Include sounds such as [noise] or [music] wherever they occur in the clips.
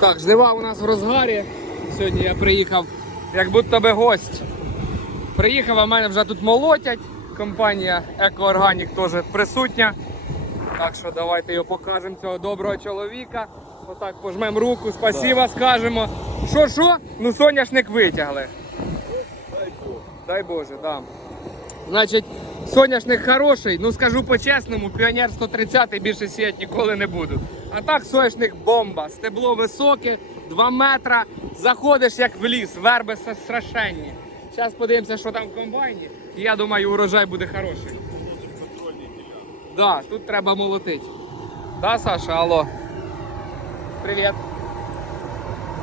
Так, жнива у нас в розгарі. Сьогодні я приїхав, як будто би гость. Приїхав, а в мене вже тут молотять. Компанія Екоорганік теж присутня. Так що давайте його покажемо, цього доброго чоловіка. Отак пожмемо руку, спасіба скажемо. Що, що? Ну соняшник витягли. Дай Боже, да. Значить, соняшник хороший, ну скажу по-чесному, піонер 130 більше сіяти ніколи не буду. А так соняшник бомба, стебло високе, 2 метра, заходиш як в ліс, верби страшенні. Зараз подивимося, що там в комбайні. І я думаю, урожай буде хороший. Да, тут треба молотити. Да, Саша, алло. Привіт.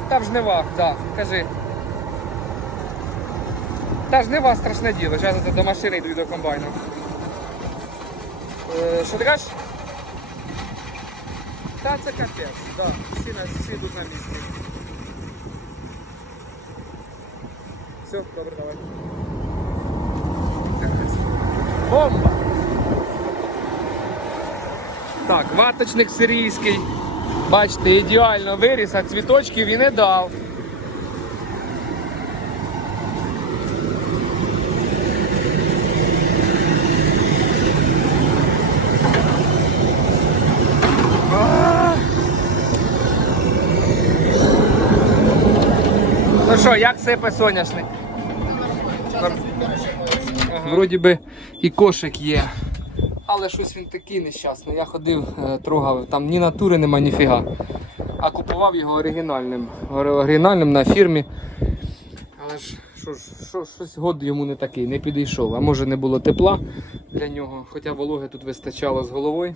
Та в жнивах, да, кажи. Та жнива страшне діло. Зараз до машини йду до комбайну. Е, що ти кажеш? Та це капець, да. Всі, на, всі йдуть на місці. Все, добре, давай. Бомба! Так, ваточник сирійський. Бачите, ідеально виріс, а цвіточків і не дав. Що, як сипе соняшник? Вроді би і кошик є. Але щось він такий нещасний. Я ходив, е, трогав, там ні натури нема, ніфіга. А купував його оригінальним. Оригінальним на фірмі. Але ж що що, щось год йому не такий, не підійшов. А може не було тепла для нього, хоча вологи тут вистачало з головою.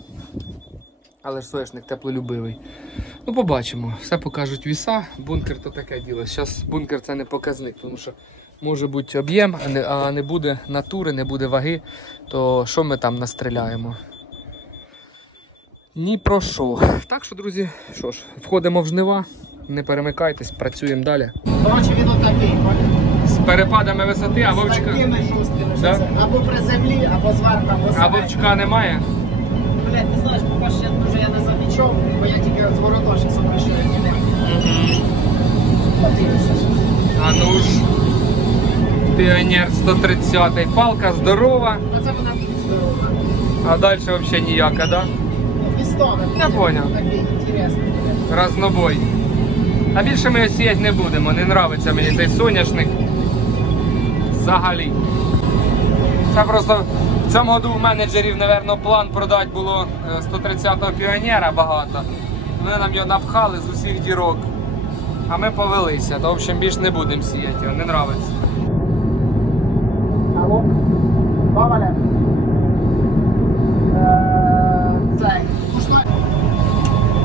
Але ж соняшник теплолюбивий. Ну, побачимо. Все покажуть віса. Бункер то таке діло. Зараз бункер це не показник, тому що може бути об'єм, а не, а не буде натури, не буде ваги, то що ми там настріляємо? Ні про що. Так що, друзі, що ж, входимо в жнива, не перемикайтесь, працюємо далі. Коротше, він отакий, З перепадами висоти, а з вовчика, такими шустрими, що Да? або при землі, або зверху, або а вовчика немає. Замічав, бо я тільки з воротоші. Подивися. А ну ж. Піонер 130 палка здорова, А це вона тут здорова. а далі взагалі ніяка, да? Пістони. Я. Такий інтересний. Разнобой. А більше ми сіяти не будемо, не нравиться мені цей соняшник. Взагалі. Це просто в цьому году у менеджерів, напевно, план продати було е, 130-го піонера багато. Вони нам його напхали з усіх дірок. А ми повелися, то в общем більш не будемо сіяти не нравиться. Алло? Баваля. Е, Цей. Ну що?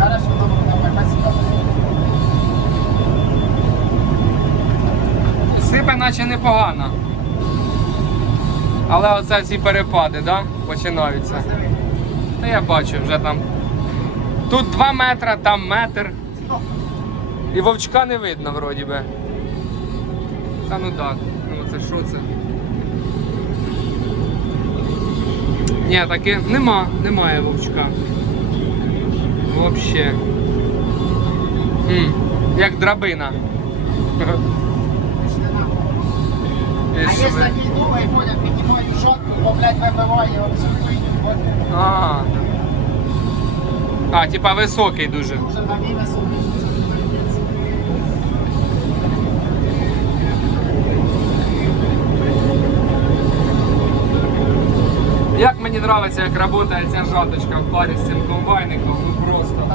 Хорошо, добре, добре, спасибо. Сипе наче непогано. Але оце ці перепади, да? починаються. Та я бачу вже там. Тут 2 метри, там метр. І вовчка не видно вроді би. Та ну так. Ну це що це? Ні, таки нема, немає вовчка. Вообще. М, як драбина. А Пішли. є такий новий, понял, жодку, блядь, вибиває оцю хуйню. А, а, типа високий дуже. Як мені подобається, як працює ця жаточка в парі з цим комбайником, ну просто.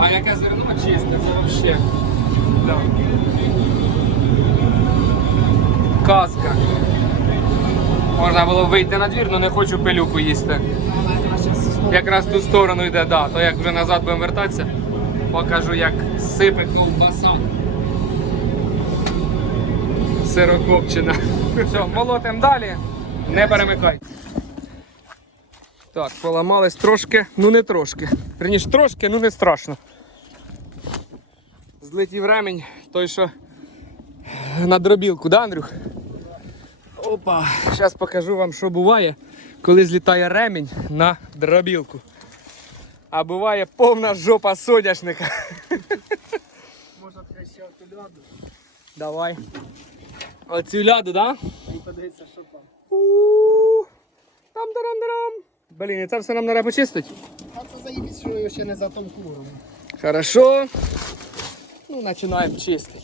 А яке зерно чисте, це вообще. Да. Казка. Можна було вийти на двір, але не хочу пилюку їсти. Якраз в ту сторону йде, да. То як вже назад будемо вертатися, покажу, як сипе ковбаса. Сирокопчина. Все, молотим далі, не перемикай. Так, поламались трошки, ну не трошки. Верніше трошки, ну не страшно. Злетів ремінь, той що на дробілку, да, Андрюх? Опа, зараз покажу вам, що буває, коли злітає ремінь на дробілку. а буває повна жопа соняшника. Може ще туди Давай. Оцю ляду, да? і подивитися, що там. Там дарам дарам. Блін, і це все нам треба почистити. А це заїбісь, що ще не затонкували. Хорошо. Ну, починаємо чистити.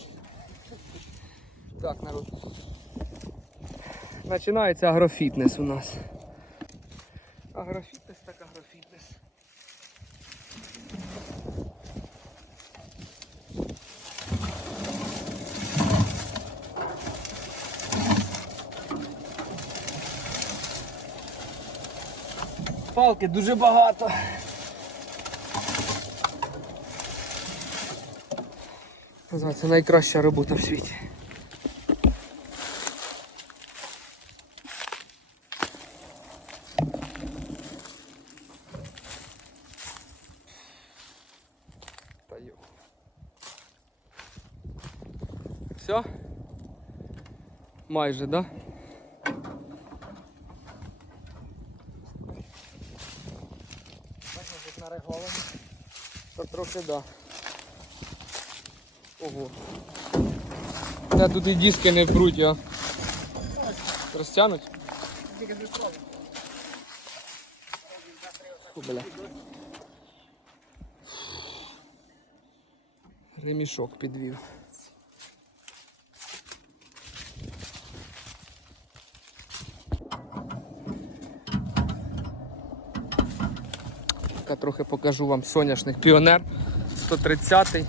Так, народ. Починається агрофітнес у нас. Агрофітнес так агрофітнес. Палки дуже багато. Це найкраща робота в світі. Та йо. Все? Майже, да? Бачиш, як нареговано. Та трохи да. Ого. Та тут і диски не впруть, а. Розтягнуть? Тільки бля. Ремішок підвів. Я трохи покажу вам соняшник Піонер 130-й.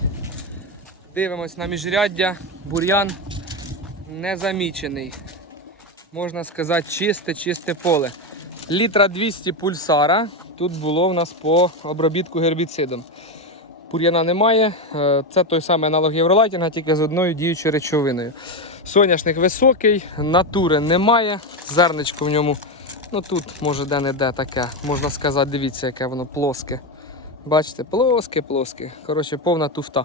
Дивимось на міжряддя, бур'ян незамічений. Можна сказати, чисте, чисте поле. Літра 200 пульсара. Тут було в нас по обробітку гербіцидом. Бур'яна немає. Е, Це той самий аналог євролайтінга, тільки з одною діючою речовиною. Соняшник високий, натури немає. Зерничко в ньому. Ну тут може де-не-де таке. Можна сказати, дивіться, яке воно плоске. Бачите, плоске, плоске. Коротше, повна туфта.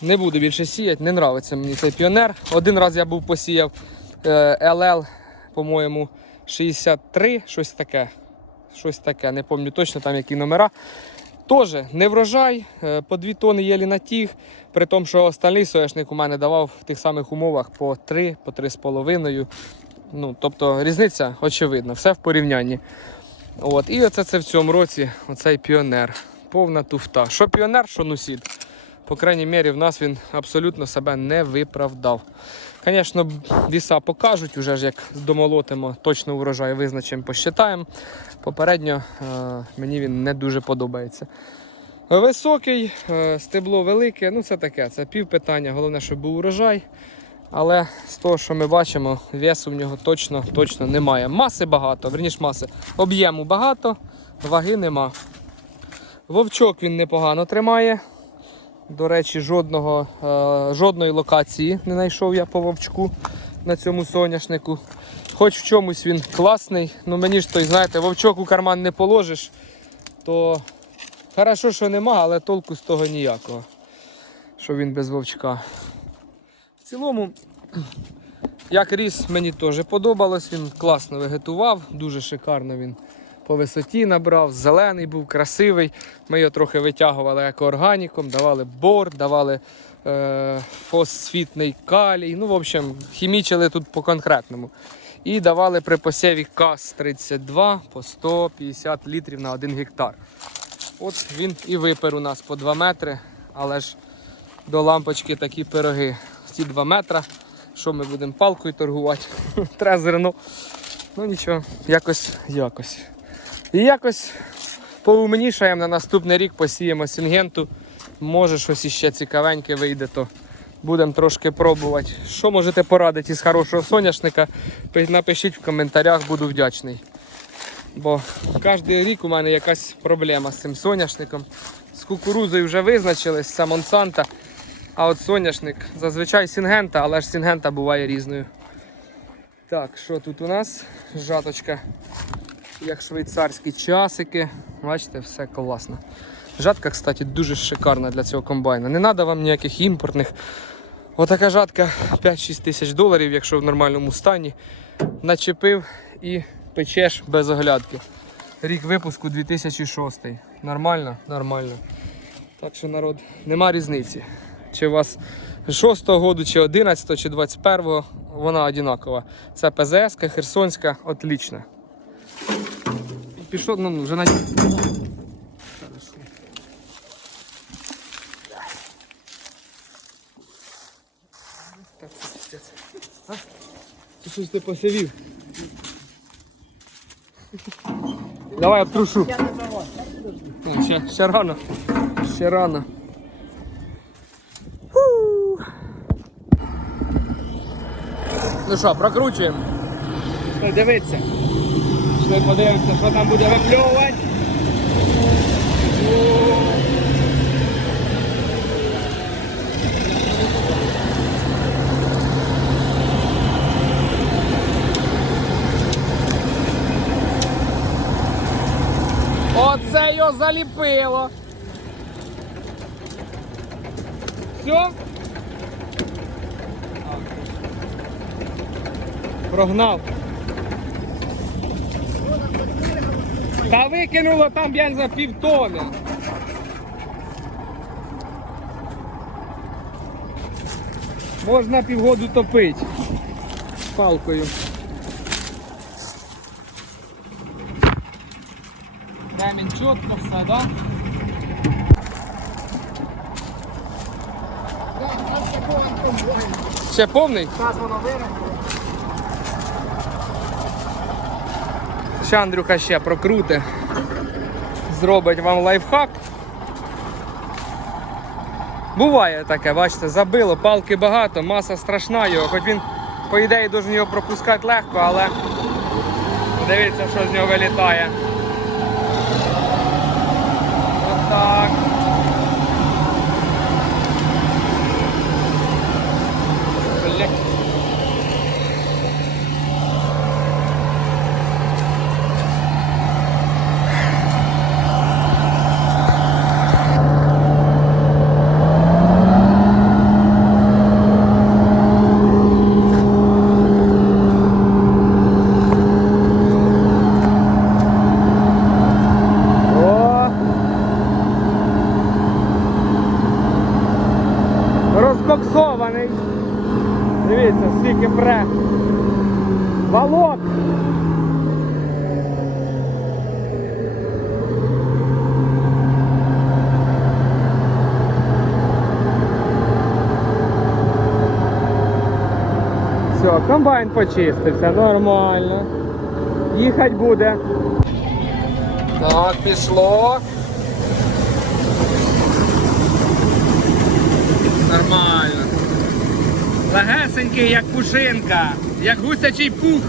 Не буду більше сіяти, не нравиться мені цей піонер. Один раз я був посіяв е, ЛЛ, по-моєму, 63, щось таке. Щось таке, не пам'ятаю точно там які номера. Тоже не врожай, е, по 2 тони єлі натіг, при тому, що остальний соняшник у мене давав в тих самих умовах по 3, по 3,5. Ну, тобто різниця очевидна, все в порівнянні. От. І оце це в цьому році, оцей піонер. Повна туфта. Що піонер, що нусід. По крайній мірі, в нас він абсолютно себе не виправдав. Звісно, віса покажуть, вже ж як домолотимо, точно урожай визначимо, посчитаємо. Попередньо е, мені він не дуже подобається. Високий, е, стебло велике, ну це таке, це пів питання. Головне, щоб був урожай. Але з того, що ми бачимо, весу в нього точно, точно немає. Маси багато, верніш маси. Об'єму багато, ваги нема. Вовчок він непогано тримає. До речі, жодного, е, жодної локації не знайшов я по вовчку на цьому соняшнику. Хоч в чомусь він класний, ну мені ж той, знаєте, вовчок у карман не положиш, то хорошо, що нема, але толку з того ніякого, що він без вовчка. В цілому, як ріс, мені теж подобалось, він класно вегетував, дуже шикарно він по висоті набрав, зелений був, красивий. Ми його трохи витягували екоорганіком, давали бор, давали е, фосфітний калій. Ну, в общем, хімічили тут по конкретному. І давали при посіві КАС-32 по 150 літрів на 1 гектар. От він і випер у нас по 2 метри, але ж до лампочки такі пироги. Ці 2 метри. Що ми будемо палкою торгувати? [laughs] Треба зерно. Ну нічого, якось, якось. І якось поумнішаємо на наступний рік, посіємо сінгенту. Може щось іще цікавеньке вийде, то будемо трошки пробувати. Що можете порадити із хорошого соняшника? Напишіть в коментарях, буду вдячний. Бо кожен рік у мене якась проблема з цим соняшником. З кукурузою вже визначились, це Монсанта. А от соняшник зазвичай сінгента, але ж сінгента буває різною. Так, що тут у нас? Жаточка як швейцарські часики. Бачите, все класно. Жатка, кстати, дуже шикарна для цього комбайна. Не треба вам ніяких імпортних. Отака жатка 5-6 тисяч доларів, якщо в нормальному стані. Начепив і печеш без оглядки. Рік випуску 2006. Нормально? Нормально. Так що народ, нема різниці. Чи у вас 6-го году, чи 11-го, чи 21-го, вона одинакова. Це ПЗС, Херсонська, отлічна. Пішов, ну вже на. Ти щось ти посивів? Давай обтрушу. Я не давай. Ну, ще, ще рано. Ще рано. Ну що, прокручуємо. Пішли дивитися. Пішли подивимося, що там буде випльовувати. Оце його заліпило. Все? Прогнав. Та викинуло там б'янь за півтони. Можна півгоду топити палкою. Ремінь чітко все, комбайну. Ще повний? Зараз воно виробить. Ще Андрюха ще прокрути, Зробить вам лайфхак. Буває таке, бачите, забило, палки багато, маса страшна його, хоч він, по ідеї, должен його пропускати легко, але дивіться, що з нього вилітає. Отак. Бля. О! Розкоксований. Дивіться, скільки пре. Валок. Все, комбайн почистився, нормально. Їхать буде. Так, пішло. Нормально. Легесенький, як пушинка, як гусячий пух.